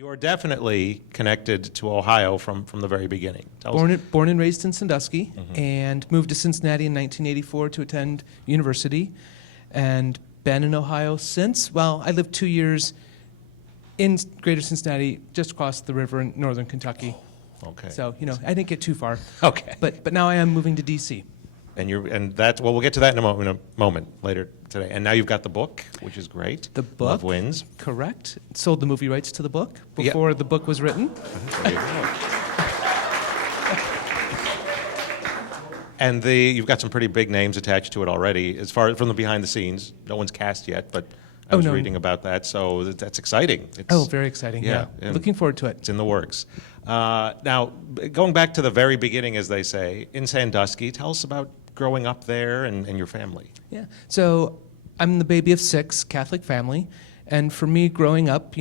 You are definitely connected to Ohio from the very beginning. Born and raised in Sandusky, and moved to Cincinnati in 1984 to attend university, and been in Ohio since. Well, I lived 2 years in greater Cincinnati, just across the river in northern Kentucky. Okay. So, I didn't get too far. Okay. But now I am moving to D.C. And that's, well, we'll get to that in a moment later today. And now you've got the book, which is great. The book. Love Wins. Correct. Sold the movie rights to the book before the book was written. There you go. And you've got some pretty big names attached to it already. As far as from the behind the scenes, no one's cast yet, but I was reading about that, so that's exciting. Very exciting, yeah. Looking forward to it. It's in the works. Now, going back to the very beginning, as they say, in Sandusky, tell us about growing up there and your family. Yeah, so I'm the baby of 6, Catholic family, and for me, growing up,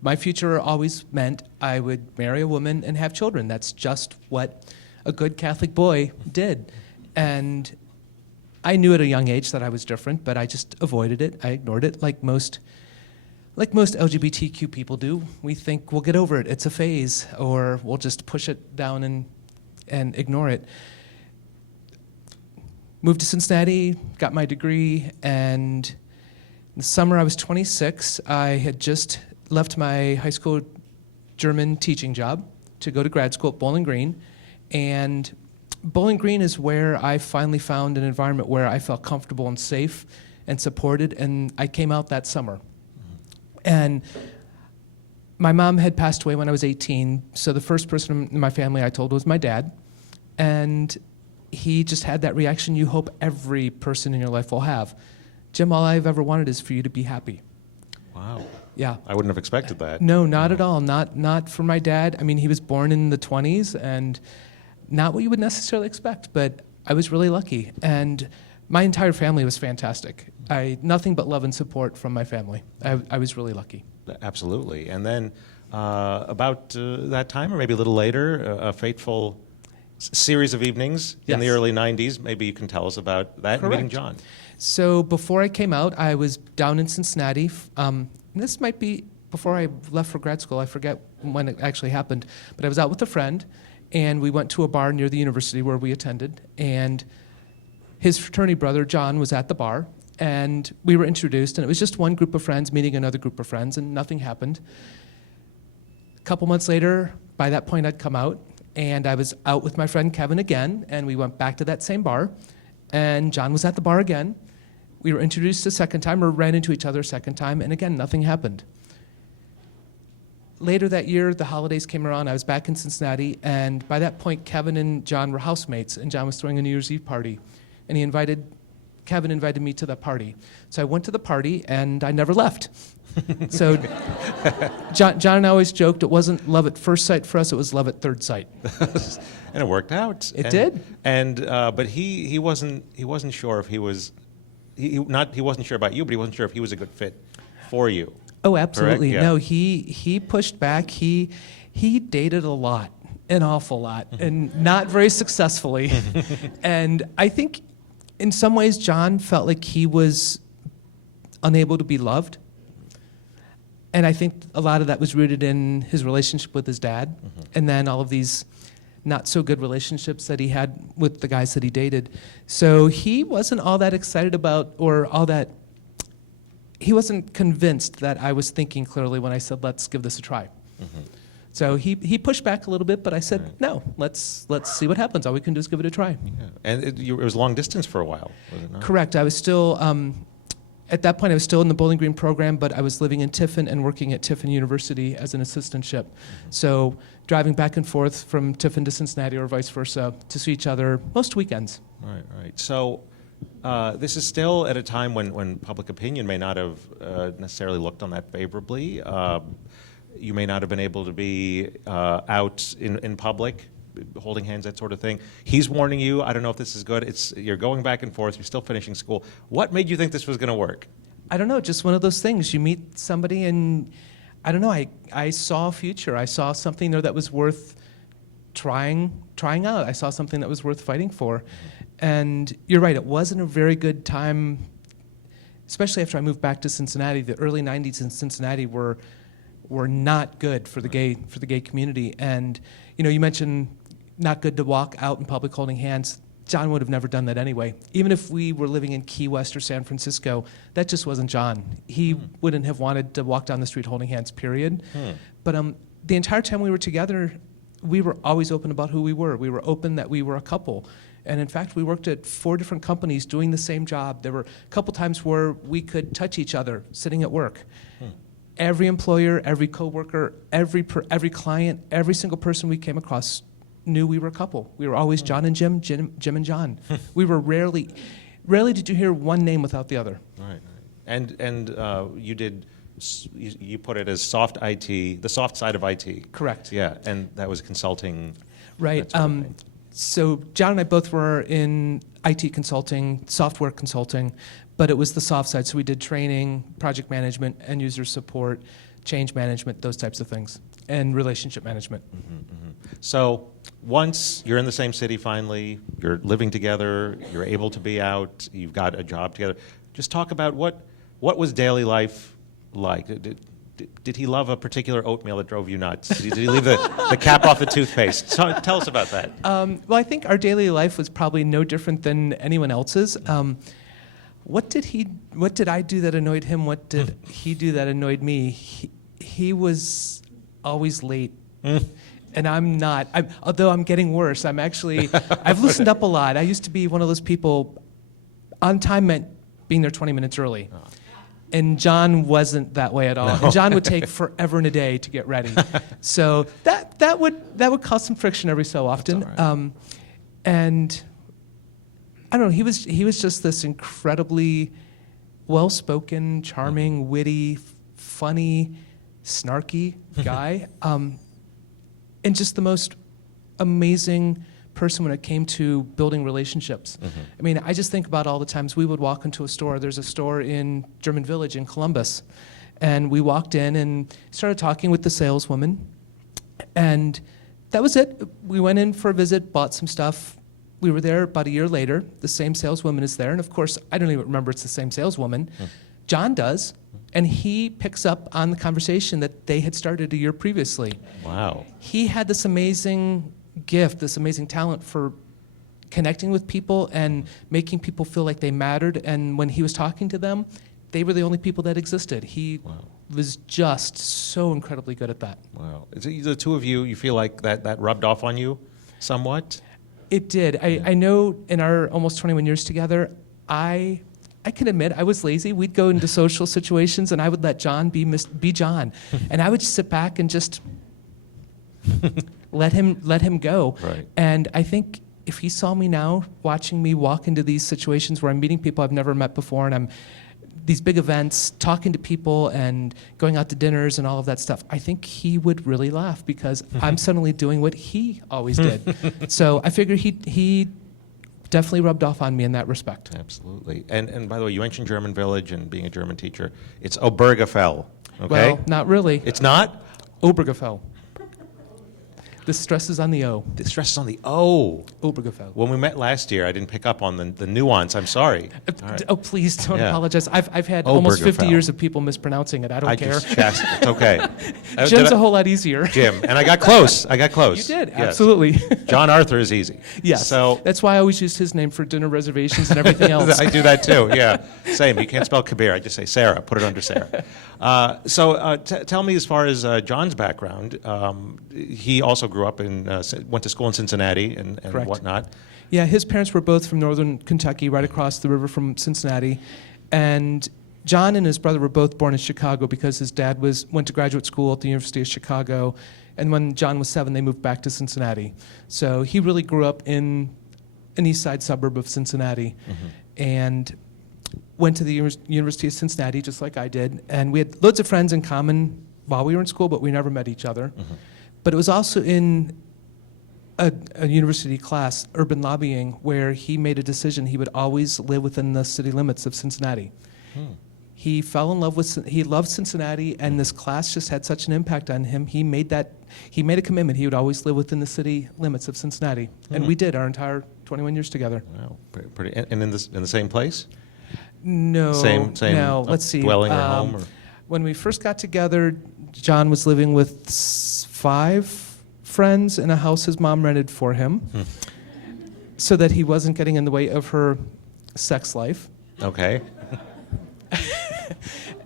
my future always meant I would marry a woman and have children. That's just what a good Catholic boy did. And I knew at a young age that I was different, but I just avoided it. I ignored it like most LGBTQ people do. We think we'll get over it, it's a phase, or we'll just push it down and ignore it. Moved to Cincinnati, got my degree, and in the summer I was 26. I had just left my high school German teaching job to go to grad school at Bowling Green, and Bowling Green is where I finally found an environment where I felt comfortable and safe and supported, and I came out that summer. And my mom had passed away when I was 18, so the first person in my family I told was my dad, and he just had that reaction you hope every person in your life will have. Jim, all I've ever wanted is for you to be happy. Wow. Yeah. I wouldn't have expected that. No, not at all. Not for my dad. I mean, he was born in the 20s, and not what you would necessarily expect, but I was really lucky. And my entire family was fantastic. Nothing but love and support from my family. I was really lucky. Absolutely. And then about that time, or maybe a little later, a fateful series of evenings in the early 90s. Maybe you can tell us about that. Correct. Meeting John. So before I came out, I was down in Cincinnati. This might be before I left for grad school. I forget when it actually happened. But I was out with a friend, and we went to a bar near the university where we attended. And his fraternity brother, John, was at the bar. And we were introduced, and it was just one group of friends meeting another group of friends, and nothing happened. A couple months later, by that point, I'd come out. And I was out with my friend Kevin again, and we went back to that same bar, and John was at the bar again. We were introduced a second time, or ran into each other a second time, and again, nothing happened. Later that year, the holidays came around, I was back in Cincinnati, and by that point, Kevin and John were housemates, and John was throwing a New Year's Eve party, and Kevin invited me to the party. So I went to the party, and I never left. So John and I always joked it wasn't love at first sight for us, it was love at third sight. And it worked out. It did. And but he wasn't sure if he wasn't sure about you, but he wasn't sure if he was a good fit for you. Oh, absolutely. Correct? Yeah. No, he pushed back. He dated a lot, an awful lot, and not very successfully. And I think in some ways John felt like he was unable to be loved. And I think a lot of that was rooted in his relationship with his dad, and then all of these not so good relationships that he had with the guys that he dated. So he wasn't all that excited about, he wasn't convinced that I was thinking clearly when I said, let's give this a try. So he pushed back a little bit, but I said, no, let's see what happens. All we can do is give it a try. Yeah. And it was long distance for a while, was it not? Correct. I was still, at that point, I was still in the Bowling Green program, but I was living in Tiffin and working at Tiffin University as an assistantship. So driving back and forth from Tiffin to Cincinnati or vice versa to see each other most weekends. Right. So this is still at a time when public opinion may not have necessarily looked on that favorably. You may not have been able to be out in public, holding hands, that sort of thing. He's warning you, I don't know if this is good. You're going back and forth, you're still finishing school. What made you think this was going to work? I don't know, just one of those things. You meet somebody and, I don't know, I saw a future. I saw something there that was worth trying out. I saw something that was worth fighting for. And you're right, it wasn't a very good time, especially after I moved back to Cincinnati. The early 90s in Cincinnati were were not good for the gay community. And you mentioned not good to walk out in public holding hands. John would have never done that anyway. Even if we were living in Key West or San Francisco, that just wasn't John. He wouldn't have wanted to walk down the street holding hands, period. But the entire time we were together, we were always open about who we were. We were open that we were a couple. And in fact, we worked at 4 different companies doing the same job. There were a couple times where we could touch each other sitting at work. Every employer, every coworker, every client, every single person we came across knew we were a couple. We were always John and Jim, Jim and John. We were rarely did you hear one name without the other. Right. And you put it as soft IT, the soft side of IT. Correct. Yeah, and that was consulting. Right. that sort of thing. So John and I both were in IT consulting, software consulting, but it was the soft side. So we did training, project management, end user support, change management, those types of things, and relationship management. So once you're in the same city finally, you're living together, you're able to be out, you've got a job together, just talk about what was daily life like? Did he love a particular oatmeal that drove you nuts? Did he leave the cap off the toothpaste? Tell us about that. Well, I think our daily life was probably no different than anyone else's. What did I do that annoyed him? What did he do that annoyed me? He was always late. And I'm not. Although I'm getting worse. I've loosened up a lot. I used to be one of those people, on time meant being there 20 minutes early. And John wasn't that way at all. No. And John would take forever and a day to get ready. So that would cause some friction every so often. Right. And I don't know, he was just this incredibly well-spoken, charming, witty, funny, snarky guy. And just the most amazing person when it came to building relationships. I mean, I just think about all the times we would walk into a store. There's a store in German Village in Columbus. And we walked in and started talking with the saleswoman. And that was it. We went in for a visit, bought some stuff. We were there about a year later. The same saleswoman is there. And of course, I don't even remember it's the same saleswoman. John does. And he picks up on the conversation that they had started a year previously. Wow. He had this amazing gift, this amazing talent for connecting with people and making people feel like they mattered. And when he was talking to them, they were the only people that existed. He was just so incredibly good at that. Wow. Is it the two of you feel like that rubbed off on you somewhat? It did. I know in our almost 21 years together, I can admit I was lazy. We'd go into social situations and I would let John be John. And I would just sit back and just let him go. Right. And I think if he saw me now, watching me walk into these situations where I'm meeting people I've never met before, and I'm these big events, talking to people and going out to dinners and all of that stuff, I think he would really laugh because I'm suddenly doing what he always did. So I figure he definitely rubbed off on me in that respect. Absolutely. And by the way, you mentioned German Village and being a German teacher. It's Obergefell, okay? Well, not really. It's not? Obergefell. The stress is on the O. The stress is on the O. Obergefell. When we met last year, I didn't pick up on the nuance. I'm sorry. All right. Oh, please don't apologize. I've had Obergefell. almost 50 years of people mispronouncing it. I don't care. It's okay. Jim's a whole lot easier. Jim. And I got close. You did, yes. absolutely. John Arthur is easy. Yes. So that's why I always used his name for dinner reservations and everything else. I do that too, yeah. Same. You can't spell Kabir. I just say Sarah. Put it under Sarah. Tell me, as far as John's background, he also grew up went to school in Cincinnati and whatnot. Yeah, his parents were both from northern Kentucky, right across the river from Cincinnati. And John and his brother were both born in Chicago because his dad went to graduate school at the University of Chicago. And when John was 7, they moved back to Cincinnati. So he really grew up in an east side suburb of Cincinnati. And went to the University of Cincinnati just like I did. And we had loads of friends in common while we were in school, but we never met each other. But it was also in a university class, urban lobbying, where he made a decision he would always live within the city limits of Cincinnati. He fell in love he loved Cincinnati, and this class just had such an impact on him. He made a commitment he would always live within the city limits of Cincinnati. And we did our entire 21 years together. Wow, pretty. And in the same place? No. Same no, let's see. Dwelling or home? Or? When we first got together, John was living with 5 friends in a house his mom rented for him so that he wasn't getting in the way of her sex life. Okay.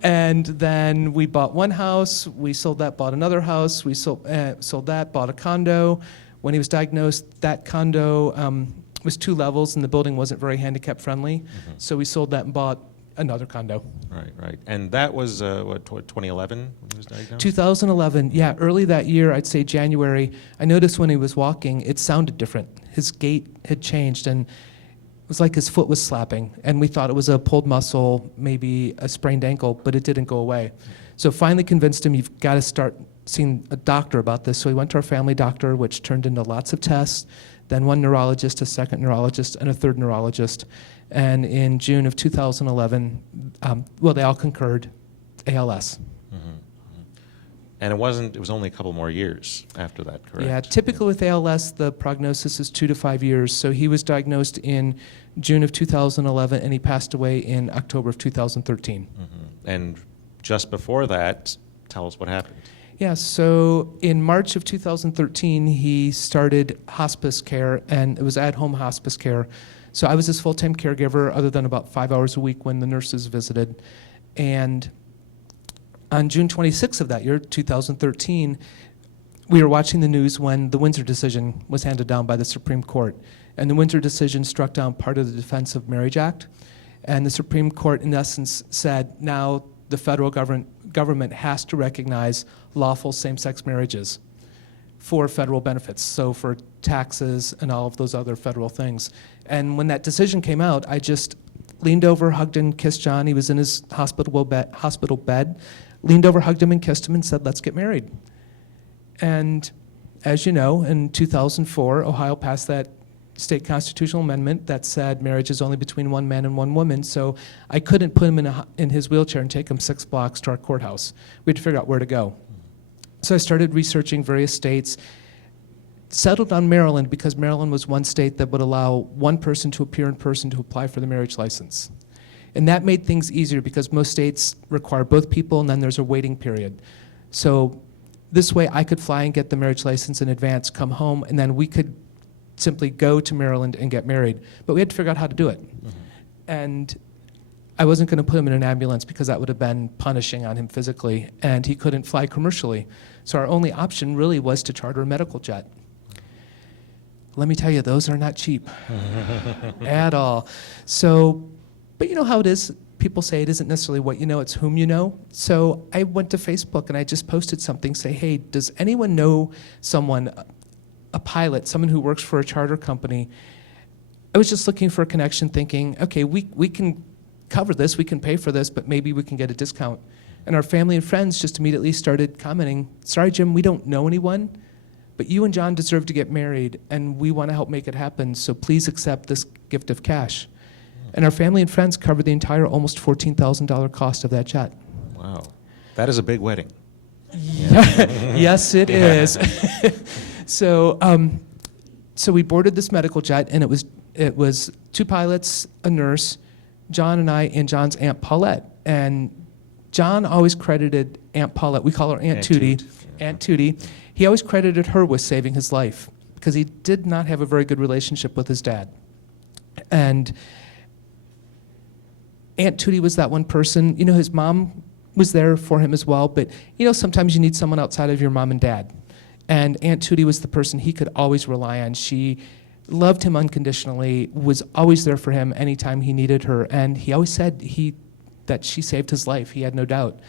And then we bought one house, we sold that, bought another house, we sold that, bought a condo. When he was diagnosed, that condo was 2 levels and the building wasn't very handicap friendly. So we sold that and bought another condo. Right. And that was, 2011 when he was diagnosed? 2011, yeah, early that year, I'd say January, I noticed when he was walking, it sounded different. His gait had changed, and it was like his foot was slapping, and we thought it was a pulled muscle, maybe a sprained ankle, but it didn't go away. So finally convinced him, you've got to start seeing a doctor about this. So he went to our family doctor, which turned into lots of tests, then one neurologist, a second neurologist, and a third neurologist. And in June of 2011, they all concurred, ALS. And it was only a couple more years after that, correct? Yeah, typically with ALS, the prognosis is 2 to 5 years. So he was diagnosed in June of 2011, and he passed away in October of 2013. And just before that, tell us what happened. Yeah, so in March of 2013, he started hospice care, and it was at-home hospice care. So I was his full-time caregiver, other than about 5 hours a week when the nurses visited. And on June 26th of that year, 2013, we were watching the news when the Windsor decision was handed down by the Supreme Court. And the Windsor decision struck down part of the Defense of Marriage Act. And the Supreme Court, in essence, said now the federal government has to recognize lawful same-sex marriages for federal benefits, so for taxes and all of those other federal things. And when that decision came out, I just leaned over, hugged and kissed John. He was in his hospital bed, leaned over, hugged him and kissed him and said, let's get married. And as you know, in 2004, Ohio passed that state constitutional amendment that said marriage is only between one man and one woman, so I couldn't put him in his wheelchair and take him 6 blocks to our courthouse. We had to figure out where to go. So I started researching various states, settled on Maryland because Maryland was one state that would allow one person to appear in person to apply for the marriage license. And that made things easier because most states require both people and then there's a waiting period. So this way I could fly and get the marriage license in advance, come home, and then we could simply go to Maryland and get married. But we had to figure out how to do it. And I wasn't going to put him in an ambulance because that would have been punishing on him physically, and he couldn't fly commercially. So our only option really was to charter a medical jet. Let me tell you, those are not cheap at all. So, but you know how it is. People say it isn't necessarily what you know, it's whom you know. So I went to Facebook and I just posted something, say, hey, does anyone know someone, a pilot, someone who works for a charter company? I was just looking for a connection thinking, okay, we can cover this, we can pay for this, but maybe we can get a discount. And our family and friends just immediately started commenting, sorry, Jim, we don't know anyone, but you and John deserve to get married, and we want to help make it happen, so please accept this gift of cash. And our family and friends covered the entire almost $14,000 cost of that jet. Wow. That is a big wedding. Yes, it is. So we boarded this medical jet, and it was 2 pilots, a nurse, John and I, and John's Aunt Paulette. And John always credited Aunt Paulette, we call her Aunt Tootie, Aunt Tootie. He always credited her with saving his life because he did not have a very good relationship with his dad. And Aunt Tootie was that one person, you know, his mom was there for him as well, but you know, sometimes you need someone outside of your mom and dad. And Aunt Tootie was the person he could always rely on. She loved him unconditionally, was always there for him anytime he needed her, and he always said that she saved his life, he had no doubt.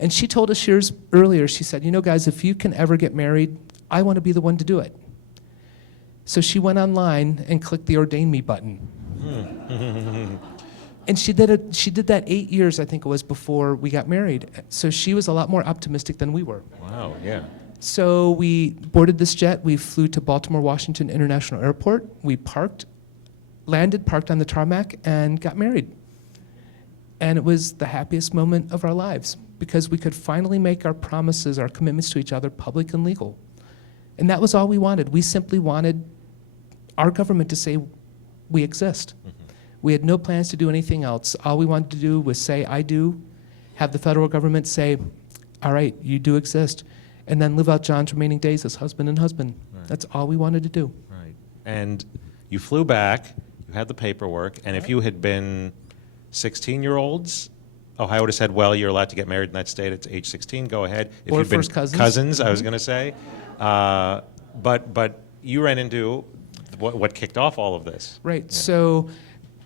And she told us years earlier, she said, you know guys, if you can ever get married, I want to be the one to do it. So she went online and clicked the ordain me button. And she did that 8 years, I think it was, before we got married. So she was a lot more optimistic than we were. Wow, yeah. So we boarded this jet, we flew to Baltimore Washington International Airport, we landed, parked on the tarmac, and got married. And it was the happiest moment of our lives because we could finally make our promises, our commitments to each other public and legal. And that was all we wanted. We simply wanted our government to say we exist. We had no plans to do anything else. All we wanted to do was say, I do, have the federal government say, all right, you do exist. And then live out John's remaining days as husband and husband. Right. That's all we wanted to do. Right. And you flew back, you had the paperwork, and if you had been 16-year-olds, Ohio would have said, well, you're allowed to get married in that state at age 16, go ahead. If Or you'd been first cousins. I was going to say. But you ran into what kicked off all of this. Right. Yeah. So,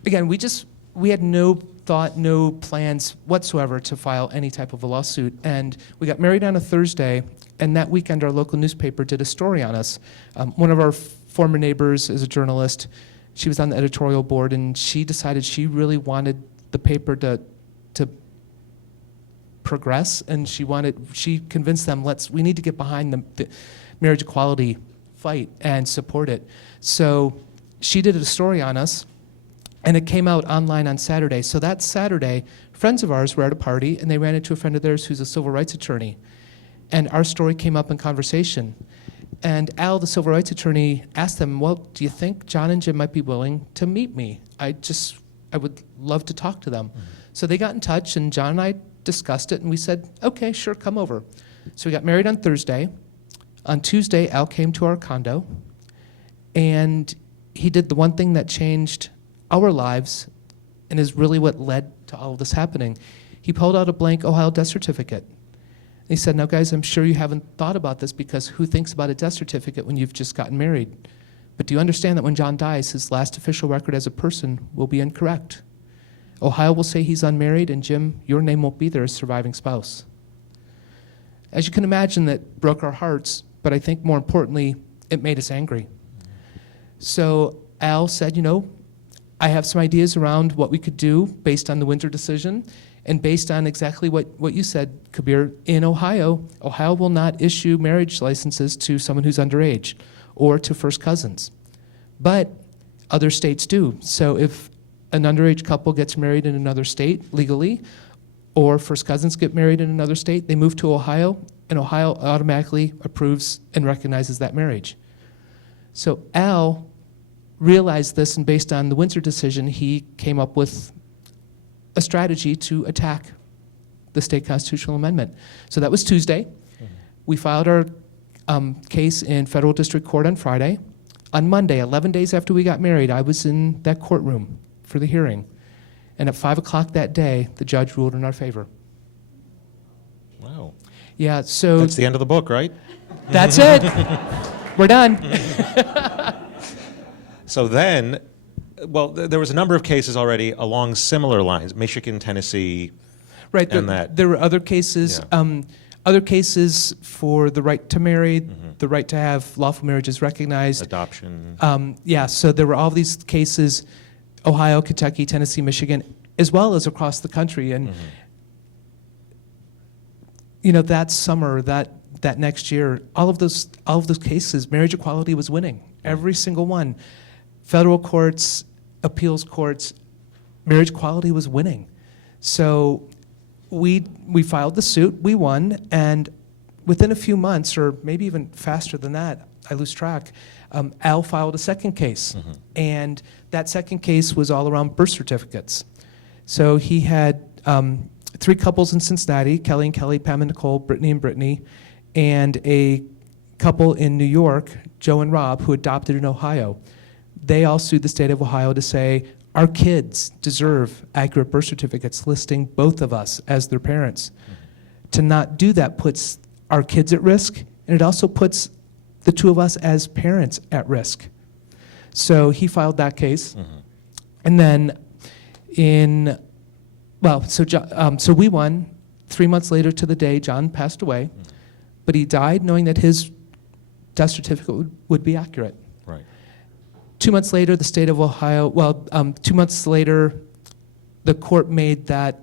again, we had no thought, no plans whatsoever to file any type of a lawsuit. And we got married on a Thursday, and that weekend our local newspaper did a story on us. One of our former neighbors is a journalist. She was on the editorial board, and she decided she really wanted the paper to progress, and she convinced them, we need to get behind the marriage equality fight and support it. So she did a story on us, and it came out online on Saturday. So that Saturday, friends of ours were at a party, and they ran into a friend of theirs who's a civil rights attorney. And our story came up in conversation. And Al, the civil rights attorney, asked them, well, do you think John and Jim might be willing to meet me? I would love to talk to them. Mm-hmm. So they got in touch, and John and I discussed it, and we said, okay, sure, come over. So we got married on Thursday. On Tuesday, Al came to our condo, and he did the one thing that changed our lives and is really what led to all of this happening. He pulled out a blank Ohio death certificate. And he said, now guys, I'm sure you haven't thought about this, because who thinks about a death certificate when you've just gotten married? But do you understand that when John dies, his last official record as a person will be incorrect? Ohio will say he's unmarried, and Jim, your name won't be there as surviving spouse. As you can imagine, that broke our hearts, but I think more importantly, it made us angry. So Al said, I have some ideas around what we could do based on the Windsor decision, and based on exactly what you said, Kabir. In Ohio will not issue marriage licenses to someone who's underage or to first cousins. But other states do. So if an underage couple gets married in another state legally, or first cousins get married in another state, they move to Ohio, and Ohio automatically approves and recognizes that marriage. So Al realized this, and based on the Windsor decision, he came up with a strategy to attack the state constitutional amendment. So that was Tuesday. Mm-hmm. We filed our case in federal district court on Friday. On Monday, 11 days after we got married, I was in that courtroom for the hearing. And at 5 o'clock that day, the judge ruled in our favor. Wow. Yeah, so... That's the end of the book, right? That's it. We're done. So then, well, there was a number of cases already along similar lines, Michigan, Tennessee, right, and that. There were other cases, Yeah. Other cases for the right to marry, Mm-hmm. the right to have lawful marriages recognized. Adoption. So there were all these cases, Ohio, Kentucky, Tennessee, Michigan, as well as across the country. And that summer, that next year, all of those cases, marriage equality was winning. Every single one. Federal courts, appeals courts, marriage equality was winning. So we filed the suit, we won, and within a few months, or maybe even faster than that, I lose track, Al filed a second case. Mm-hmm. And that second case was all around birth certificates. So he had 3 couples in Cincinnati, Kelly and Kelly, Pam and Nicole, Brittany and Brittany, and a couple in New York, Joe and Rob, who adopted in Ohio. They all sued the state of Ohio to say, our kids deserve accurate birth certificates listing both of us as their parents. Mm-hmm. To not do that puts our kids at risk, and it also puts the two of us as parents at risk. So he filed that case. Mm-hmm. And then so we won. 3 months later to the day, John passed away, but he died knowing that his death certificate would be accurate. Right. 2 months later, the state of Ohio, 2 months later, the court made that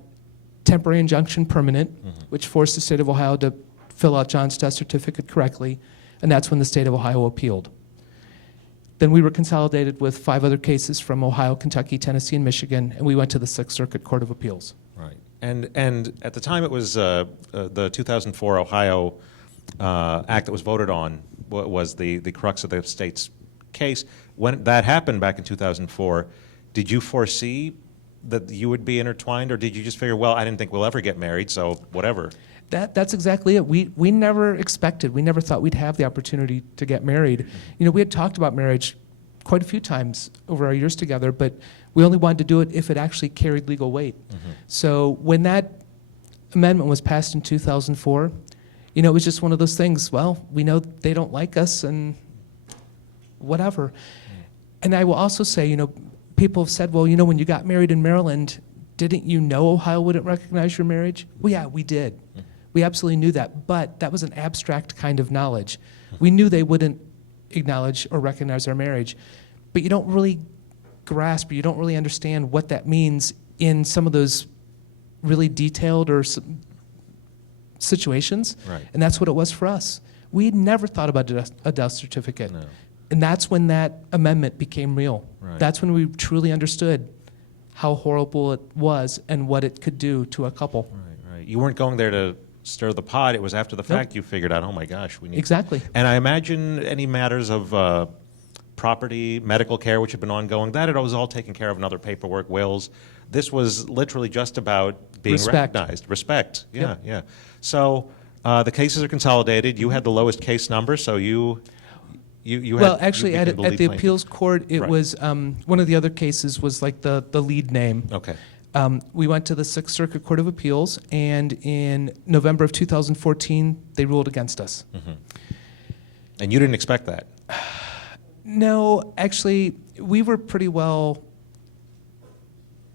temporary injunction permanent, which forced the state of Ohio to fill out John's death certificate correctly, and that's when the state of Ohio appealed. Then we were consolidated with 5 other cases from Ohio, Kentucky, Tennessee, and Michigan, and we went to the Sixth Circuit Court of Appeals. Right. And at the time, it was the 2004 Ohio Act that was voted on was the crux of the state's case. When that happened back in 2004, did you foresee that you would be intertwined, or did you just figure, well, I didn't think we'll ever get married, so whatever? That's exactly it. We never expected, we never thought we'd have the opportunity to get married. You know, we had talked about marriage quite a few times over our years together, but we only wanted to do it if it actually carried legal weight. So when that amendment was passed in 2004, you know, it was just one of those things, well, we know they don't like us and whatever. And I will also say, you know, people have said, well, you know, when you got married in Maryland, didn't you know Ohio wouldn't recognize your marriage? Well, yeah, we did. We absolutely knew that, but that was an abstract kind of knowledge. We knew they wouldn't acknowledge or recognize our marriage, but you don't really grasp or you don't really understand what that means in some of those really detailed or situations. Right. And that's what it was for us. We never thought about a death certificate. No. And that's when that amendment became real. Right. That's when we truly understood how horrible it was and what it could do to a couple. Right, right. You weren't going there to stir the pot. It was after the fact you figured out, oh my gosh, we need. Exactly. And I imagine any matters of property, medical care, which had been ongoing, that it was all taken care of in other paperwork, wills. This was literally just about being Respect. recognized. Respect. Yeah, Yep. yeah. So the cases are consolidated. You had the lowest case number, so you Well, had, actually, you at became lead the plaintiff. appeals court, it Right. was one of the other cases was like the lead name. Okay. We went to the Sixth Circuit Court of Appeals, and in November of 2014, they ruled against us. And you didn't expect that. No, actually, we were pretty well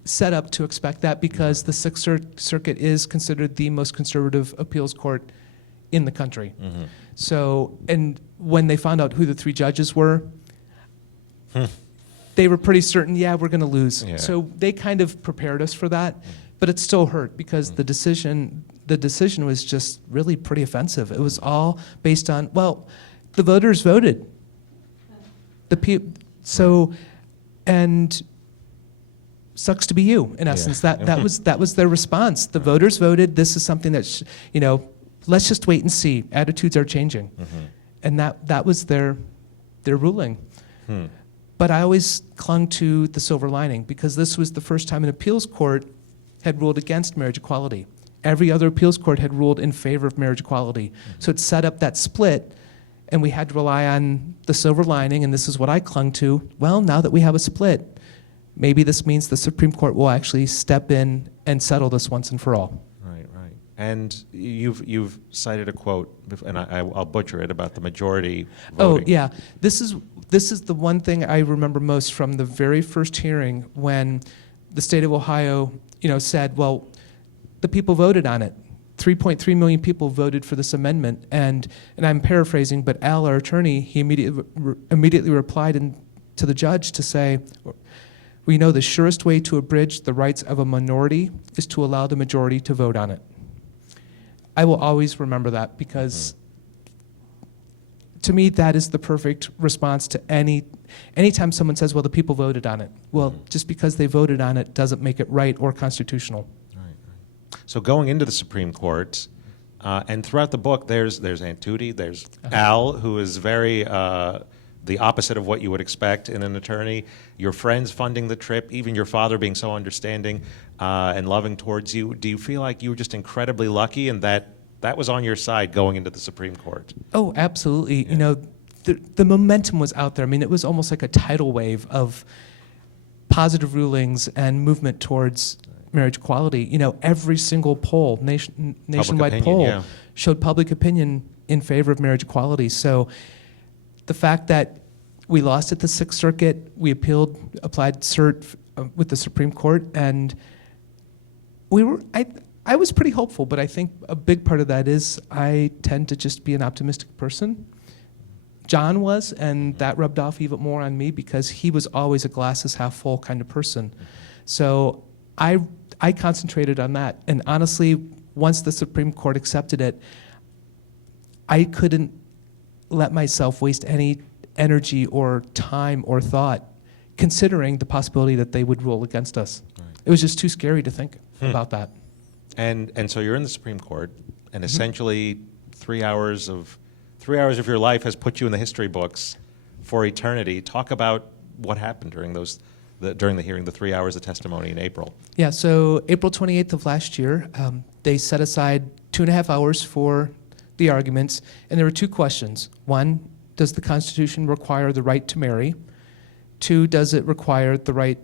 set up to expect that because the Sixth Circuit is considered the most conservative appeals court in the country. So, and when they found out who the three judges were, they were pretty certain, yeah, we're going to lose. Yeah. So they kind of prepared us for that, but it still hurt because the decision was just really pretty offensive. It was all based on, well, the voters voted. So, and sucks to be you, in essence. Yeah. That was their response. The voters voted. This is something that, you know, let's just wait and see. Attitudes are changing. And that was their ruling. But I always clung to the silver lining because this was the first time an appeals court had ruled against marriage equality. Every other appeals court had ruled in favor of marriage equality. So it set up that split, and we had to rely on the silver lining, and this is what I clung to. Well, now that we have a split, maybe this means the Supreme Court will actually step in and settle this once and for all. Right, right. And you've cited a quote, and I'll butcher it, about the majority voting. Oh, yeah. This is the one thing I remember most from the very first hearing when the state of Ohio, you know, said, well, the people voted on it. 3.3 million people voted for this amendment, and I'm paraphrasing, but Al, our attorney, he immediately replied to the judge to say, we know the surest way to abridge the rights of a minority is to allow the majority to vote on it. I will always remember that because to me, that is the perfect response to anytime someone says, well, the people voted on it. Well, just because they voted on it doesn't make it right or constitutional. Right, right. So going into the Supreme Court, and throughout the book, there's Aunt Tootie, there's Al, who is very the opposite of what you would expect in an attorney. Your friends funding the trip, even your father being so understanding and loving towards you. Do you feel like you were just incredibly lucky and that was on your side going into the Supreme Court? Oh, absolutely. Yeah. You know, the momentum was out there. I mean, it was almost like a tidal wave of positive rulings and movement towards marriage equality. You know, every single poll, nationwide opinion, poll, yeah. showed public opinion in favor of marriage equality. So the fact that we lost at the Sixth Circuit, we applied cert with the Supreme Court, and I was pretty hopeful, but I think a big part of that is I tend to just be an optimistic person. John was, and that rubbed off even more on me because he was always a glasses half full kind of person. So I concentrated on that, and honestly, once the Supreme Court accepted it, I couldn't let myself waste any energy or time or thought considering the possibility that they would rule against us. Right. It was just too scary to think about that. And so you're in the Supreme Court, and essentially 3 hours of your life has put you in the history books for eternity. Talk about what happened during the hearing, the 3 hours of testimony in April. Yeah, so April 28th of last year, they set aside 2.5 hours for the arguments, and there were 2 questions. 1, does the Constitution require the right to marry? 2, does it require the right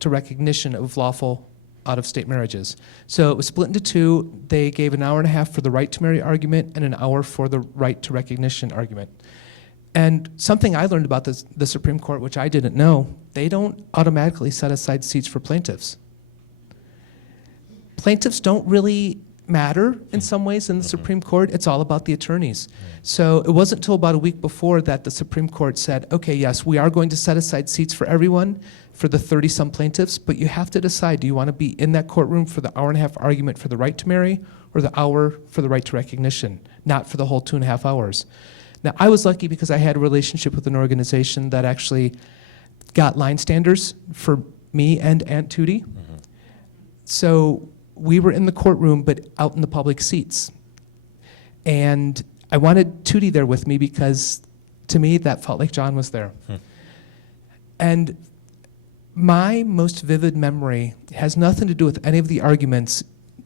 to recognition of lawful out-of-state marriages? So it was split into 2. They gave an hour and a half for the right to marry argument and an hour for the right to recognition argument. And something I learned about the Supreme Court, which I didn't know, they don't automatically set aside seats for plaintiffs. Plaintiffs don't really matter in some ways in the Supreme Court. It's all about the attorneys. So it wasn't until about a week before that the Supreme Court said, okay, yes, we are going to set aside seats for everyone, for the 30-some plaintiffs, but you have to decide, do you want to be in that courtroom for the hour and a half argument for the right to marry or the hour for the right to recognition, not for the whole 2.5 hours. Now, I was lucky because I had a relationship with an organization that actually got line standers for me and Aunt Tootie. So we were in the courtroom, but out in the public seats. And I wanted Tootie there with me because, to me, that felt like John was there. And my most vivid memory has nothing to do with any of the arguments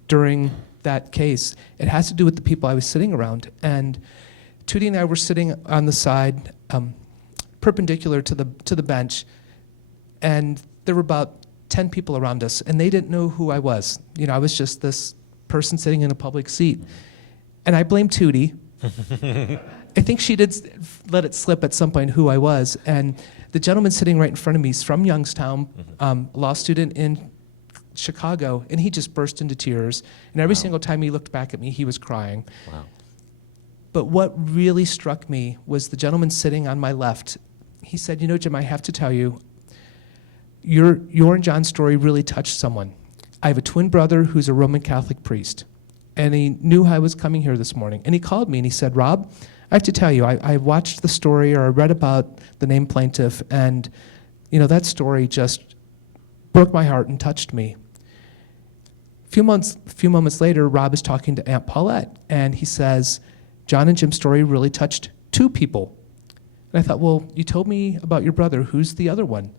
during that case. It has to do with the people I was sitting around. And Tootie and I were sitting on the side, perpendicular to the bench, and there were about 10 people around us, and they didn't know who I was. You know, I was just this person sitting in a public seat. And I blame Tootie. I think she did let it slip at some point who I was. And the gentleman sitting right in front of me is from Youngstown, a law student in Chicago, and he just burst into tears. And every single time he looked back at me, he was crying. Wow. But what really struck me was the gentleman sitting on my left. He said, you know, Jim, I have to tell you, your and John's story really touched someone. I have a twin brother who's a Roman Catholic priest, and he knew I was coming here this morning. And he called me and he said, Rob, I have to tell you, I watched the story, or I read about the named plaintiff, and you know, that story just broke my heart and touched me. A few moments later, Rob is talking to Aunt Paulette, and he says, John and Jim's story really touched 2 people. And I thought, well, you told me about your brother. Who's the other one?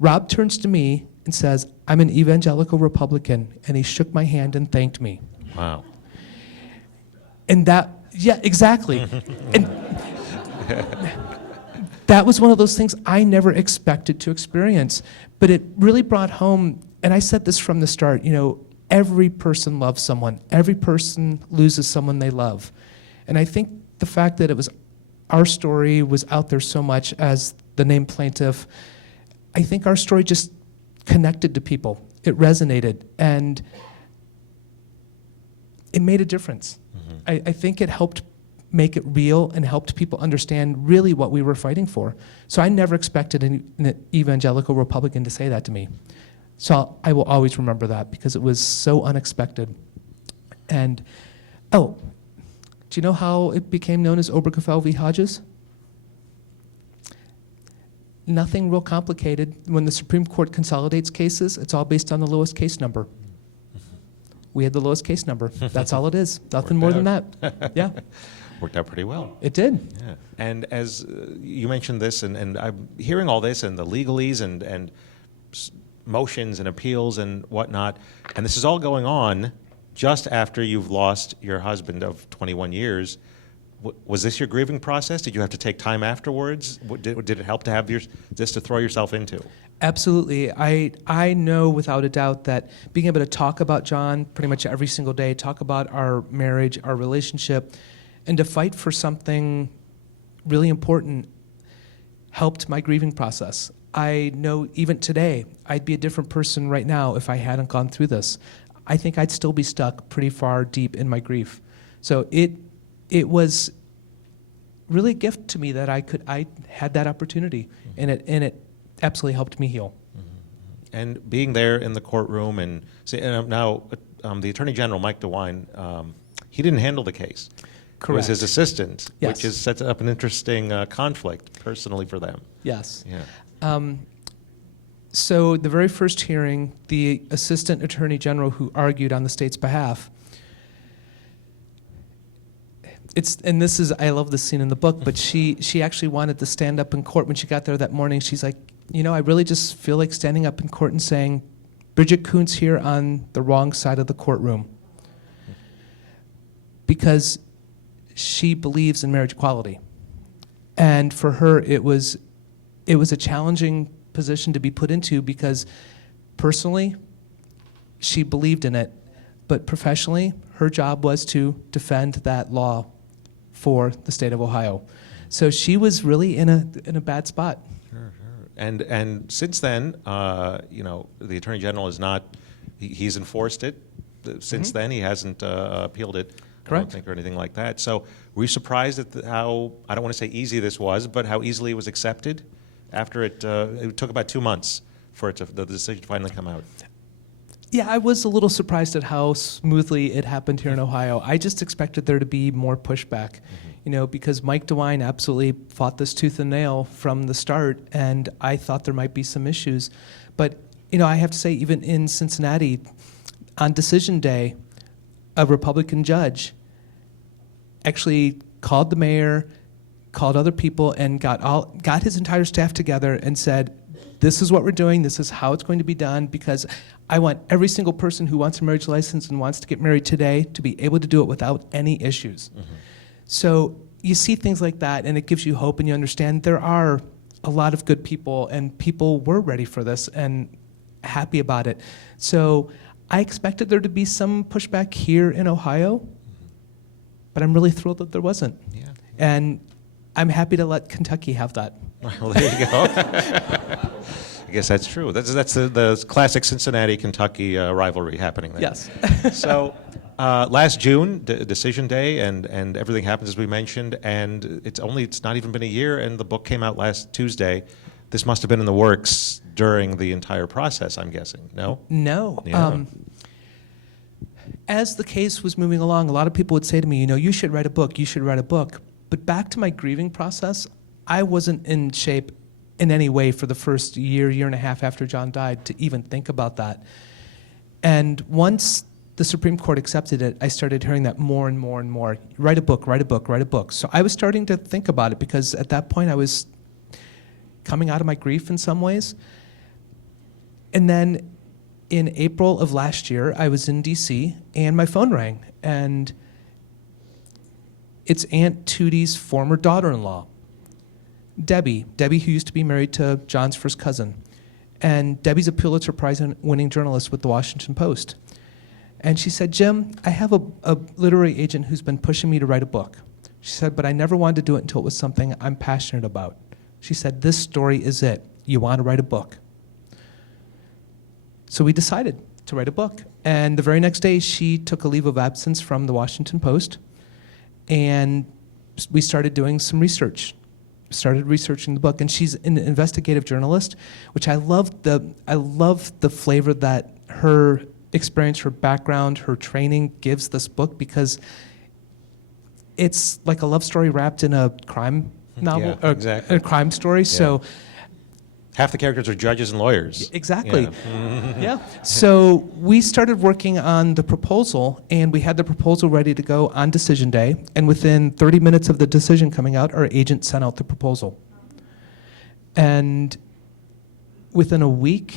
Rob turns to me and says, I'm an evangelical Republican, and he shook my hand and thanked me. Wow. And that, yeah, exactly. And that was one of those things I never expected to experience. But it really brought home, and I said this from the start, you know, every person loves someone. Every person loses someone they love. And I think the fact that it was our story was out there so much as the named plaintiff, I think our story just connected to people. It resonated, and it made a difference. I think it helped make it real and helped people understand really what we were fighting for. So I never expected an evangelical Republican to say that to me. So I will always remember that because it was so unexpected. And, oh, do you know how it became known as Obergefell v. Hodges? Nothing real complicated. When the Supreme Court consolidates cases, it's all based on the lowest case number. We had the lowest case number. That's all it is. Nothing more than that. Yeah. Worked out pretty well. It did. Yeah. And as you mentioned this, and I'm hearing all this and the legalese and motions and appeals and whatnot, and this is all going on just after you've lost your husband of 21 years. Was this your grieving process? Did you have to take time afterwards? Did it help to have this to throw yourself into? Absolutely. I know without a doubt that being able to talk about John pretty much every single day, talk about our marriage, our relationship, and to fight for something really important helped my grieving process. I know even today, I'd be a different person right now if I hadn't gone through this. I think I'd still be stuck pretty far deep in my grief. So it was really a gift to me that I had that opportunity, and it absolutely helped me heal. And being there in the courtroom, and now the Attorney General, Mike DeWine, he didn't handle the case. Correct. It was his assistant, Yes. which sets up an interesting conflict personally for them. Yes. Yeah. So the very first hearing, the Assistant Attorney General who argued on the state's behalf, I love this scene in the book, but she actually wanted to stand up in court when she got there that morning. She's like, you know, I really just feel like standing up in court and saying, Bridget Kuntz here on the wrong side of the courtroom. because she believes in marriage equality. And for her, it was a challenging position to be put into because personally, she believed in it, but professionally, her job was to defend that law for the state of Ohio. So she was really in a bad spot. Sure. And since then, the Attorney General is not, he's enforced it. Since then, he hasn't appealed it, I don't think, or anything like that. So were you surprised at how, I don't want to say easy this was, but how easily it was accepted after it took about 2 months for the decision to finally come out? Yeah, I was a little surprised at how smoothly it happened here in Ohio. I just expected there to be more pushback, because Mike DeWine absolutely fought this tooth and nail from the start, and I thought there might be some issues. But, I have to say, even in Cincinnati, on decision day, a Republican judge actually called the mayor, called other people, and got his entire staff together and said, this is what we're doing, this is how it's going to be done, because I want every single person who wants a marriage license and wants to get married today to be able to do it without any issues. So you see things like that, and it gives you hope, and you understand there are a lot of good people, and people were ready for this and happy about it. So I expected there to be some pushback here in Ohio, but I'm really thrilled that there wasn't. Yeah. And I'm happy to let Kentucky have that. Well, there you go. I guess that's true. That's the classic Cincinnati-Kentucky rivalry happening there. Yes. So last June, decision day, and everything happens as we mentioned, and it's not even been a year, and the book came out last Tuesday. This must have been in the works during the entire process, I'm guessing. No? No. Yeah. As the case was moving along, a lot of people would say to me, you should write a book, you should write a book. But back to my grieving process, I wasn't in shape in any way for the first year and a half after John died to even think about that. And once the Supreme Court accepted it, I started hearing that more and more and more. Write a book, write a book, write a book. So I was starting to think about it because at that point I was coming out of my grief in some ways. And then in April of last year, I was in DC and my phone rang, and it's Aunt Tootie's former daughter-in-law, Debbie, who used to be married to John's first cousin. And Debbie's a Pulitzer Prize-winning journalist with the Washington Post. And she said, Jim, I have a literary agent who's been pushing me to write a book. She said, but I never wanted to do it until it was something I'm passionate about. She said, this story is it. You want to write a book. So we decided to write a book. And the very next day, she took a leave of absence from the Washington Post, and we started doing some research. Started researching the book, and she's an investigative journalist, which I love the flavor that her experience, her background, her training gives this book, because it's like a love story wrapped in a crime novel, Yeah, exactly. a crime story. So half the characters are judges and lawyers. exactly. Yeah. So we started working on the proposal, and we had the proposal ready to go on decision day. And within 30 minutes of the decision coming out, our agent sent out the proposal. And within a week,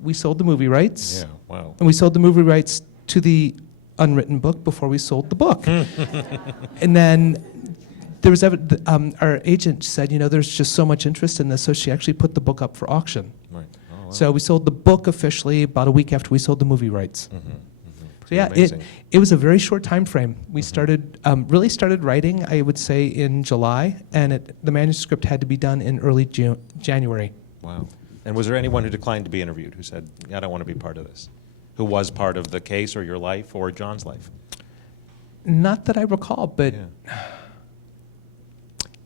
we sold the movie rights. Yeah, wow. And we sold the movie rights to the unwritten book before we sold the book. And then there was our agent said, there's just so much interest in this, so she actually put the book up for auction. Right. Oh, wow. So we sold the book officially about a week after we sold the movie rights. So yeah, amazing. it was a very short time frame. We really started writing, I would say, in July, and the manuscript had to be done in early January. Wow. And was there anyone who declined to be interviewed who said, I don't want to be part of this? Who was part of the case or your life or John's life? Not that I recall, but Yeah.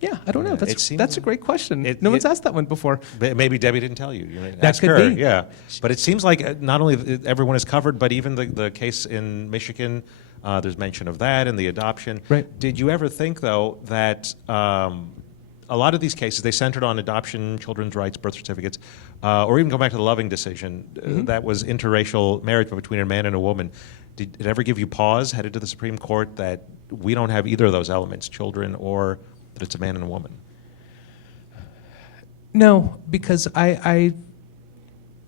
yeah, I don't know. That's a great question. No one's asked that one before. Maybe Debbie didn't tell you. That Ask could her. be. Yeah. But it seems like not only everyone is covered, but even the case in Michigan, there's mention of that and the adoption. Right. Did you ever think, though, that a lot of these cases, they centered on adoption, children's rights, birth certificates, or even go back to the Loving decision, that was interracial marriage between a man and a woman. Did it ever give you pause headed to the Supreme Court that we don't have either of those elements, children or that it's a man and a woman? No, because I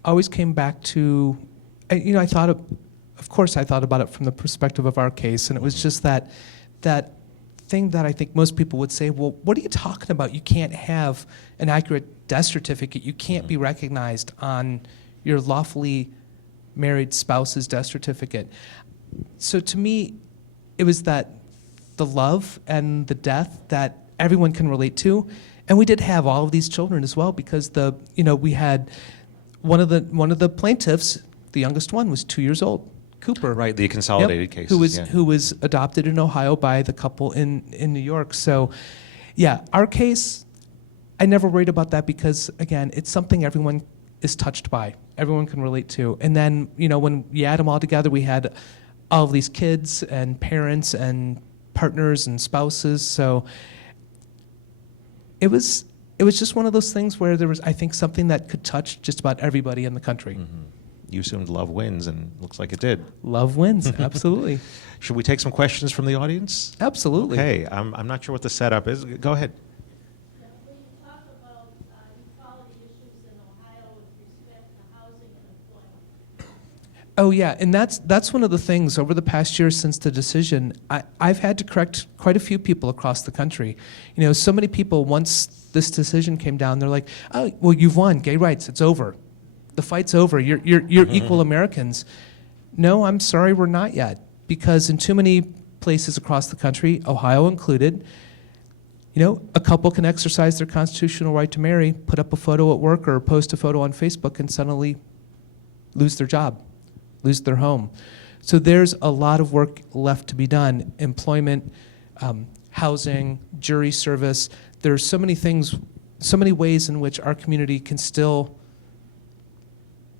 always came back to, I thought of course I thought about it from the perspective of our case, and it was just that that thing that I think most people would say, well, what are you talking about? You can't have an accurate death certificate. You can't be recognized on your lawfully married spouse's death certificate. So to me, it was that the love and the death that everyone can relate to. And we did have all of these children as well, because we had one of the plaintiffs, the youngest one was 2 years old, Cooper. Right, the consolidated case. Who was adopted in Ohio by the couple in New York. So, yeah, our case, I never worried about that because, again, it's something everyone is touched by. Everyone can relate to. And then, when you add them all together, we had all of these kids and parents and partners and spouses. So it was just one of those things where there was, I think, something that could touch just about everybody in the country. You assumed love wins, and looks like it did. Love wins, absolutely. Should we take some questions from the audience? Absolutely. Okay, I'm not sure what the setup is. Go ahead. When you talk about equality issues in Ohio with respect to housing and employment. Oh yeah, and that's one of the things over the past year since the decision. I've had to correct quite a few people across the country. So many people, once this decision came down, they're like, "Oh, well, you've won gay rights. It's over. The fight's over. You're equal Americans." No, I'm sorry, we're not yet, because in too many places across the country, Ohio included, a couple can exercise their constitutional right to marry, put up a photo at work or post a photo on Facebook, and suddenly lose their job, lose their home. So there's a lot of work left to be done. Employment, housing, jury service. There's so many things, so many ways in which our community can still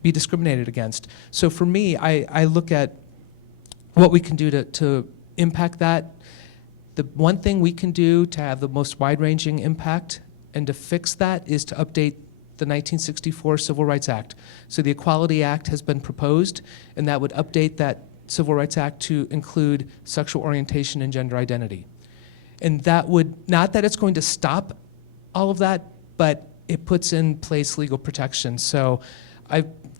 be discriminated against. So for me, I look at what we can do to impact that. The one thing we can do to have the most wide-ranging impact and to fix that is to update the 1964 Civil Rights Act. So the Equality Act has been proposed, and that would update that Civil Rights Act to include sexual orientation and gender identity. And that would, not that it's going to stop all of that, but it puts in place legal protection. So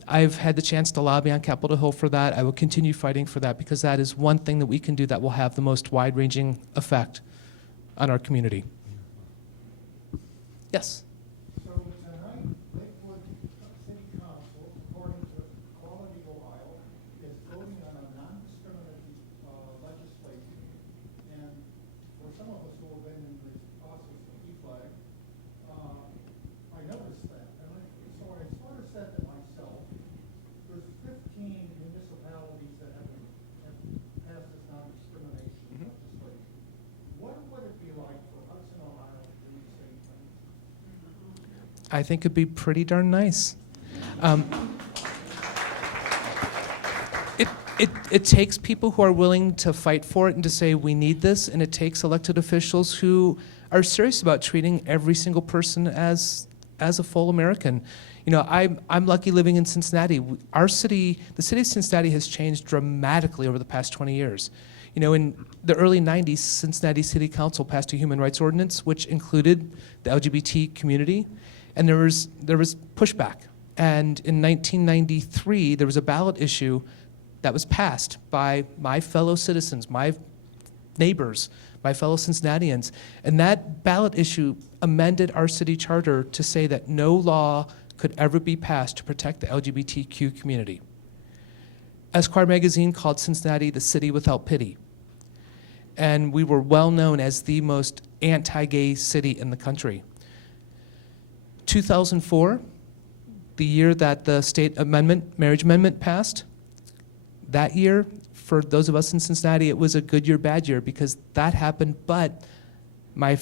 I've had the chance to lobby on Capitol Hill for that. I will continue fighting for that, because that is one thing that we can do that will have the most wide-ranging effect on our community. Yes? So tonight, Lakewood City Council, according to Equality Ohio, is voting on a non-discriminatory legislation. And for some of us who have been in this process of E-Flag, I noticed that. And so I sort of said to myself, there's 15 municipalities that have passed this non-discrimination legislation. What would it be like for Hudson, Ohio to do the same thing? I think it'd be pretty darn nice. It takes people who are willing to fight for it and to say we need this, and it takes elected officials who are serious about treating every single person as a full American. I'm lucky living in Cincinnati. Our city, the city of Cincinnati, has changed dramatically over the past 20 years. In the early 90s, Cincinnati City Council passed a human rights ordinance which included the LGBT community, and there was pushback. And in 1993, there was a ballot issue that was passed by my fellow citizens, my neighbors, my fellow Cincinnatians, and that ballot issue amended our city charter to say that no law could ever be passed to protect the LGBTQ community. Esquire magazine called Cincinnati the city without pity. And we were well known as the most anti-gay city in the country. 2004, the year that the state marriage amendment passed, that year, for those of us in Cincinnati, it was a good year, bad year, because that happened, but my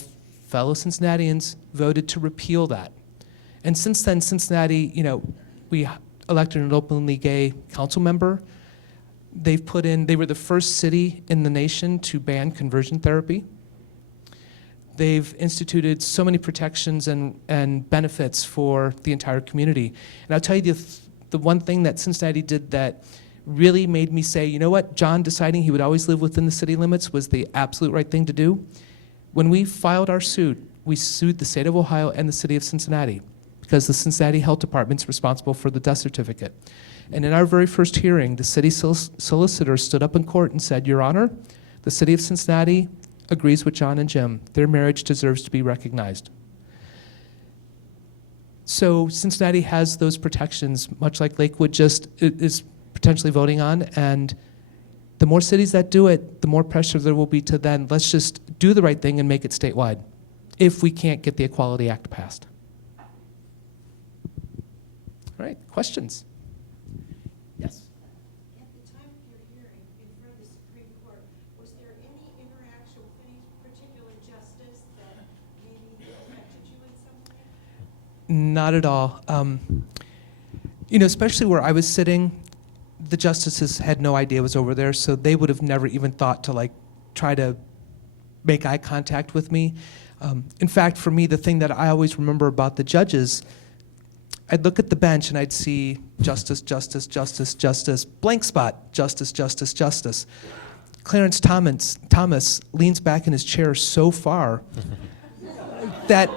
fellow Cincinnatians voted to repeal that. And since then, Cincinnati, we elected an openly gay council member. They were the first city in the nation to ban conversion therapy. They've instituted so many protections and benefits for the entire community. And I'll tell you the one thing that Cincinnati did that really made me say, you know what, John deciding he would always live within the city limits was the absolute right thing to do. When we filed our suit, we sued the state of Ohio and the city of Cincinnati because the Cincinnati Health Department's responsible for the death certificate. And in our very first hearing, the city solicitor stood up in court and said, Your Honor, the city of Cincinnati agrees with John and Jim. Their marriage deserves to be recognized. So Cincinnati has those protections, much like Lakewood just is potentially voting on, and the more cities that do it, the more pressure there will be to then, let's just do the right thing and make it statewide, if we can't get the Equality Act passed. All right, questions? Yes? At the time of your hearing in front of the Supreme Court, was there any interaction with any particular justice that maybe affected you in some way? Not at all. Especially where I was sitting, the justices had no idea I was over there, so they would have never even thought to try to make eye contact with me. In fact, for me, the thing that I always remember about the judges, I'd look at the bench and I'd see justice, justice, justice, justice, blank spot, justice, justice, justice. Clarence Thomas leans back in his chair so far that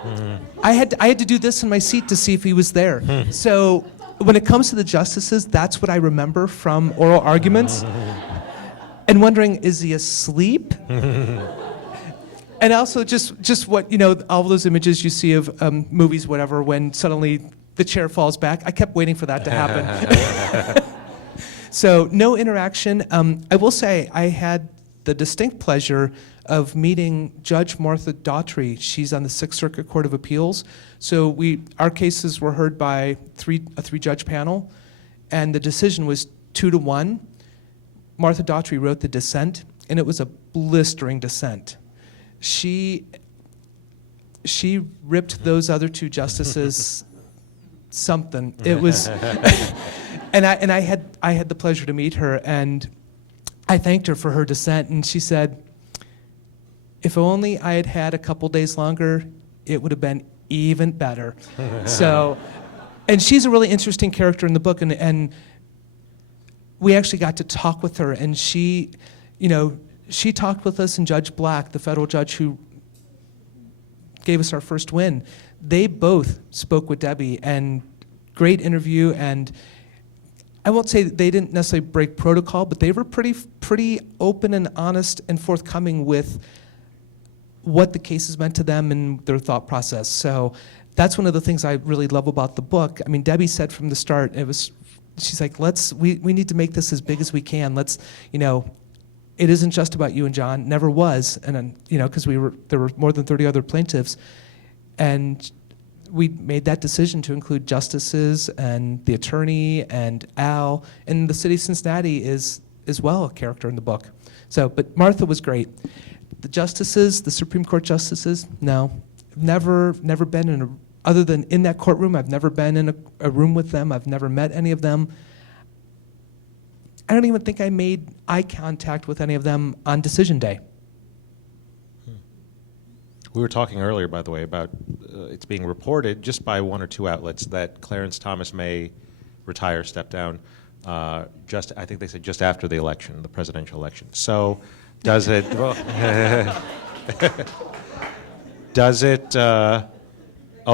I had to do this in my seat to see if he was there. So when it comes to the justices, that's what I remember from oral arguments. And wondering, is he asleep? And also just what, all those images you see of movies, whatever, when suddenly the chair falls back. I kept waiting for that to happen. So no interaction. I will say I had the distinct pleasure of meeting Judge Martha Daughtry. She's on the Sixth Circuit Court of Appeals. So our cases were heard by a three-judge panel, and the decision was 2-1. Martha Daughtry wrote the dissent, and it was a blistering dissent. She ripped those other two justices something. It was, and I had the pleasure to meet her, and I thanked her for her dissent, and she said, if only I had had a couple days longer, it would have been even better. So, and she's a really interesting character in the book, and we actually got to talk with her, and she talked with us, and Judge Black, the federal judge who gave us our first win, they both spoke with Debbie, and great interview, and I won't say that they didn't necessarily break protocol, but they were pretty open and honest and forthcoming with what the cases meant to them and their thought process. So that's one of the things I really love about the book. I mean, Debbie said from the start, she's like, we need to make this as big as we can. It isn't just about you and John, never was, and then, because there were more than 30 other plaintiffs, and we made that decision to include justices and the attorney and Al, and the city of Cincinnati is as well a character in the book. So, but Martha was great. The justices, the Supreme Court justices, no, never been other than in that courtroom, I've never been in a room with them, I've never met any of them. I don't even think I made eye contact with any of them on decision day. We were talking earlier, by the way, about it's being reported just by one or two outlets that Clarence Thomas may retire, step down, I think they said just after the election, the presidential election. So does it,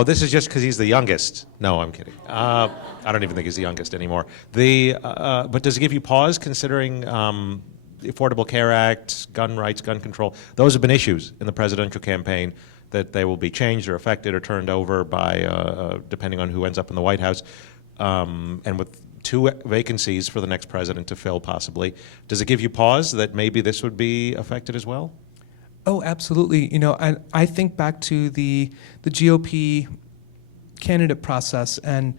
this is just because he's the youngest. No, I'm kidding. I don't even think he's the youngest anymore. But does it give you pause considering the Affordable Care Act, gun rights, gun control? Those have been issues in the presidential campaign that they will be changed or affected or turned over by, depending on who ends up in the White House. And with 2 vacancies for the next president to fill possibly, does it give you pause that maybe this would be affected as well? Oh, absolutely. I think back to the GOP candidate process, and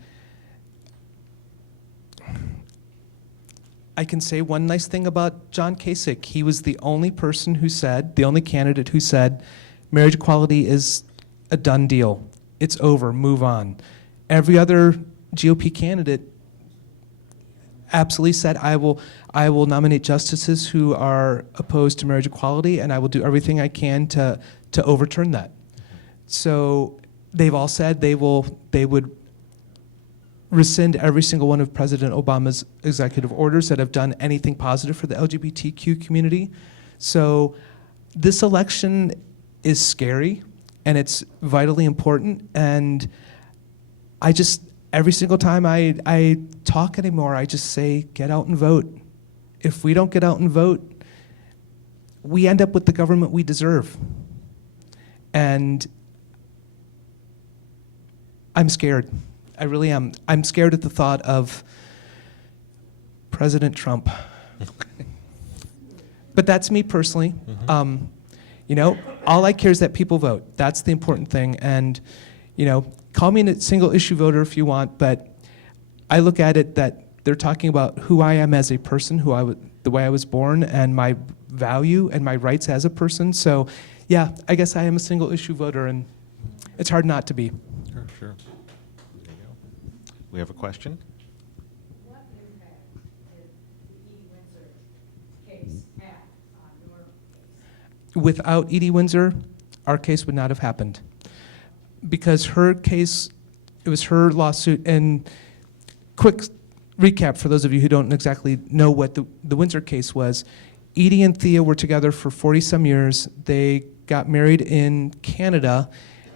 I can say one nice thing about John Kasich. He was the only candidate who said, marriage equality is a done deal. It's over, move on. Every other GOP candidate absolutely said, I will nominate justices who are opposed to marriage equality, and I will do everything I can to overturn that. So they've all said they would rescind every single one of President Obama's executive orders that have done anything positive for the LGBTQ community. So this election is scary, and it's vitally important, and every single time I talk anymore, I just say, get out and vote. If we don't get out and vote, we end up with the government we deserve. And I'm scared. I really am. I'm scared at the thought of President Trump. But that's me personally. You know, all I care is that people vote. That's the important thing. And, you know, call me a single issue voter if you want, but I look at it that they're talking about who I am as a person, the way I was born, and my value and my rights as a person. So, yeah, I guess I am a single issue voter, and it's hard not to be. Sure, sure. There you go. We have a question? What impact did the E. Windsor case have on your case? Without Edie Windsor, our case would not have happened. Because her case, it was her lawsuit, and quick recap for those of you who don't exactly know what the Windsor case was. Edie and Thea were together for 40-some years. They got married in Canada,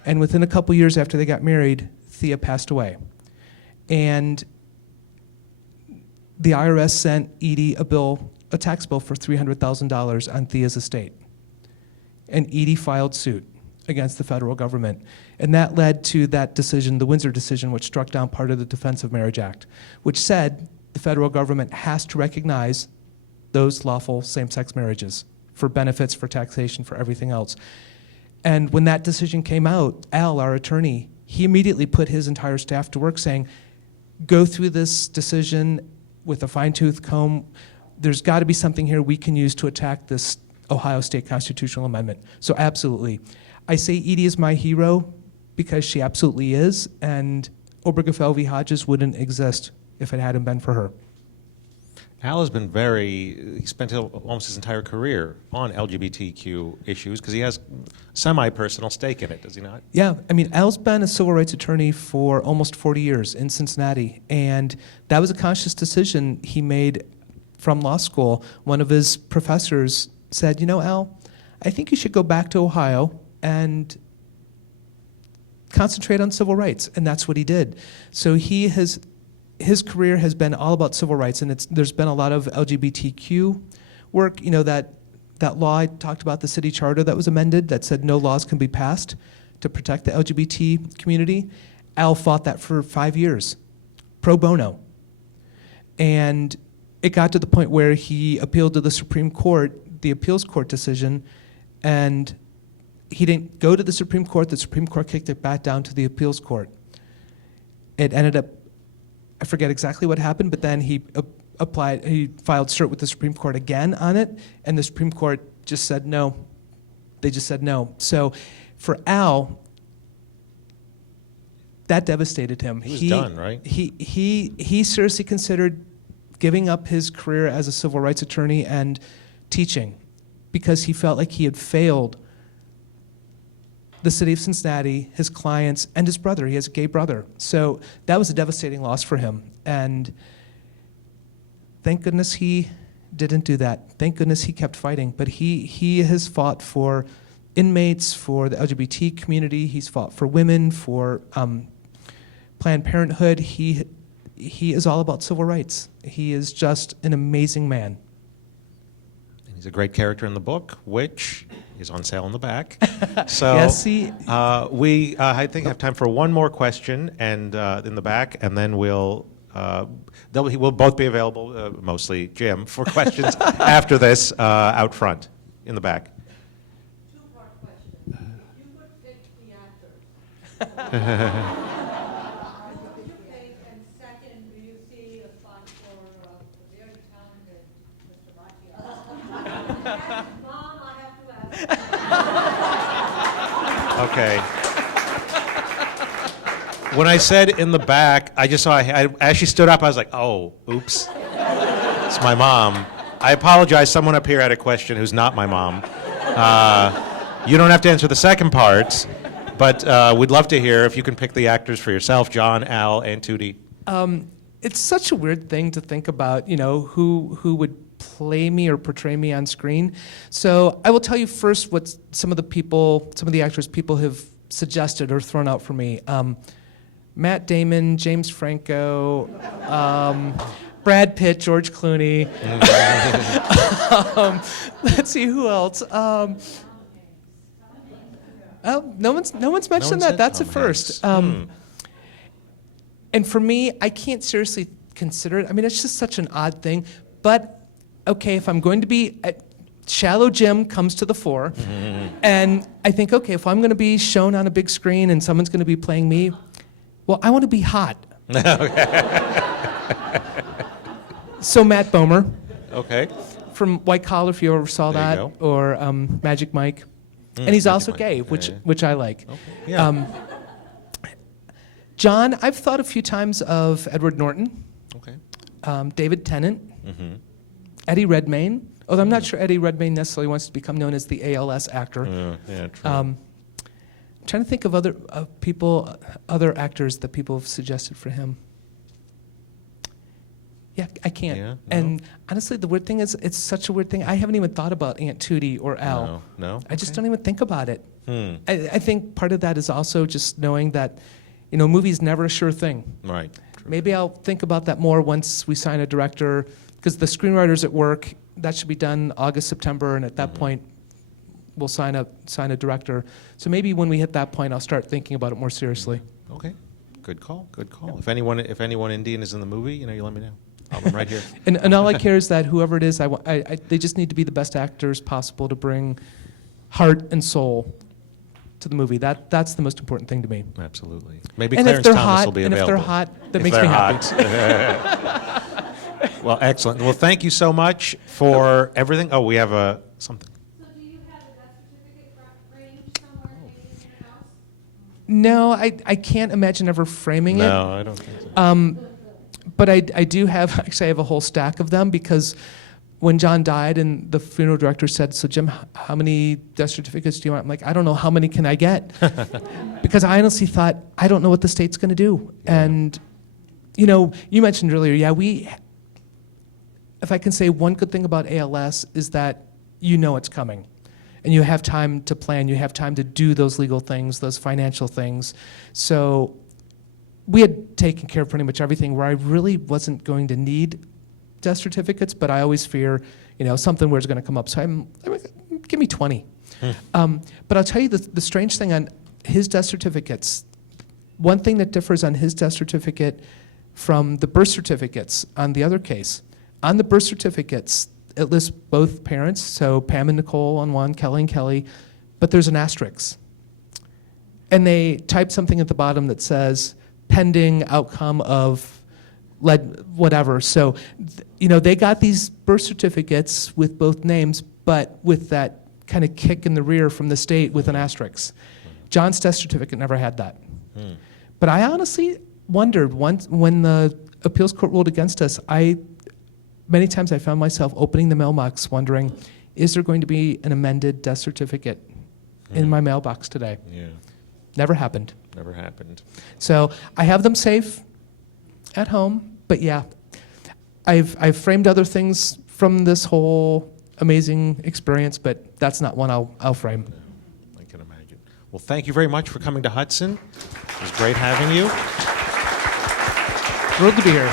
and within a couple years after they got married, Thea passed away. And the IRS sent Edie a tax bill for $300,000 on Thea's estate. And Edie filed suit against the federal government. And that led to that decision, the Windsor decision, which struck down part of the Defense of Marriage Act, which said the federal government has to recognize those lawful same-sex marriages for benefits, for taxation, for everything else. And when that decision came out, Al, our attorney, he immediately put his entire staff to work saying, go through this decision with a fine-tooth comb. There's got to be something here we can use to attack this Ohio State constitutional amendment. So absolutely. I say Edie is my hero because she absolutely is, and Obergefell v. Hodges wouldn't exist if it hadn't been for her. Al has been he spent almost his entire career on LGBTQ issues because he has semi-personal stake in it, does he not? Yeah, I mean, Al's been a civil rights attorney for almost 40 years in Cincinnati, and that was a conscious decision he made from law school. One of his professors said, you know, Al, I think you should go back to Ohio and concentrate on civil rights, and that's what he did. So his career has been all about civil rights, and there's been a lot of LGBTQ work. You know, that law I talked about, the city charter that was amended that said no laws can be passed to protect the LGBT community. Al fought that for 5 years, pro bono. And it got to the point where he appealed to the Supreme Court, the appeals court decision, and he didn't go to the Supreme Court. The Supreme Court kicked it back down to the appeals court. It ended up, I forget exactly what happened, but then he filed cert with the Supreme Court again on it, and the Supreme Court just said no. They just said no. So for Al, that devastated him. He was done, right? He seriously considered giving up his career as a civil rights attorney and teaching because he felt like he had failed the city of Cincinnati, his clients, and his brother. He has a gay brother. So that was a devastating loss for him. And thank goodness he didn't do that. Thank goodness he kept fighting. But he has fought for inmates, for the LGBT community. He's fought for women, for Planned Parenthood. He is all about civil rights. He is just an amazing man. And he's a great character in the book, which is on sale in the back. So Yes, we, I think, have time for one more question and in the back, and then we'll both be available, mostly Jim, for questions after this out front in the back. Two-part question. If you could pick the actors, who would you pick? And second, do you see a spot for the very talented Mr. Macchio? Mom, I have to ask. Okay. When I said in the back, I just saw, as she stood up, I was like, oh, oops. It's my mom. I apologize. Someone up here had a question who's not my mom. You don't have to answer the second part, but we'd love to hear if you can pick the actors for yourself, John, Al, and Tootie. It's such a weird thing to think about, you know, who would play me or portray me on screen. So I will tell you first what some of the actors people have suggested or thrown out for me. Matt Damon, James Franco. Brad Pitt, George Clooney. Let's see who else. Oh, no one's mentioned that. said That's a Tom first. Hanks. And for me, I can't seriously consider it. I mean, it's just such an odd thing. But okay, if I'm going to be Shallow Jim comes to the fore, and I think, okay, if I'm going to be shown on a big screen and someone's going to be playing me, well, I want to be hot. So Matt Bomer Okay. from White Collar, if you ever saw There you that, or Magic Mike, and he's Magic also Mike. gay, Yeah, which yeah. which I like. Okay. Yeah. John, I've thought a few times of Edward Norton, okay. David Tennant, Eddie Redmayne. Although I'm not sure Eddie Redmayne necessarily wants to become known as the ALS actor. Yeah, true. I'm trying to think of other other actors that people have suggested for him. Yeah, I can't. Yeah, no? And honestly, the weird thing is, it's such a weird thing. I haven't even thought about Aunt Tootie or Al. No, no? I just Okay. don't even think about it. Hmm. I think part of that is also just knowing that, you know, movies never a sure thing. Right. True. Maybe I'll think about that more once we sign a director, because the screenwriters at work, that should be done August, September, and at that point, we'll sign a director. So maybe when we hit that point, I'll start thinking about it more seriously. Okay. Good call. Good call. If anyone Indian is in the movie, you let me know. I'm right here. And all I care is that whoever it is, they just need to be the best actors possible to bring heart and soul to the movie. That's the most important thing to me. Absolutely. Maybe And if Clarence they're Thomas hot, will be and if available. they're hot, that If makes me they're happy. hot. Well, excellent. Well, thank you so much for everything. Oh, we have something. So do you have a death certificate framed somewhere maybe in your house? No, I can't imagine ever framing it. No, I don't think so. But I do have, actually I have a whole stack of them, because when John died and the funeral director said, so Jim, how many death certificates do you want? I'm like, I don't know, how many can I get? Because I honestly thought, I don't know what the state's going to do. And, you mentioned earlier, if I can say one good thing about ALS is that it's coming. And you have time to plan, you have time to do those legal things, those financial things. So we had taken care of pretty much everything where I really wasn't going to need death certificates, but I always fear, something where it's going to come up. So I'm give me 20. But I'll tell you the strange thing on his death certificates, one thing that differs on his death certificate from the birth certificates on the other case, on the birth certificates, it lists both parents, so Pam and Nicole on one, Kelly and Kelly, but there's an asterisk. And they type something at the bottom that says, pending outcome of whatever. So, they got these birth certificates with both names, but with that kind of kick in the rear from the state with an asterisk. John's death certificate never had that. But I honestly wondered, once when the appeals court ruled against us, many times I found myself opening the mailbox wondering, is there going to be an amended death certificate in my mailbox today? Yeah. Never happened. Never happened. So I have them safe at home, but yeah, I've framed other things from this whole amazing experience, but that's not one I'll frame. I can imagine. Well, thank you very much for coming to Hudson. It was great having you. Thrilled to be here.